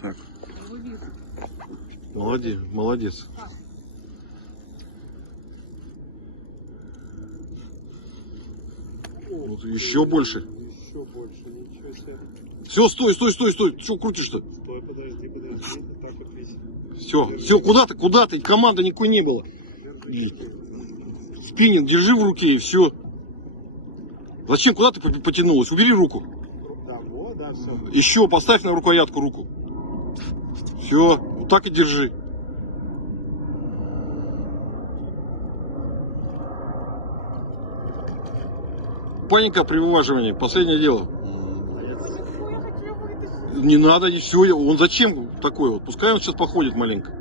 Так. Молодец, молодец. Вот, еще больше. Еще больше, ничего себе. Все, стой, стой, стой, стой. Что крутишь-то? Стой, подожди, подожди. Так вот весь. Все, куда ты? Команды никакой не было. Спиннинг держи в руке и все. Зачем, куда ты потянулась? Убери руку. Да, вот, да, все. Еще поставь на рукоятку руку. Все, вот так и держи. Паника при вываживании. Последнее дело. Не надо, не все. Он зачем такой вот? Пускай он сейчас походит маленько.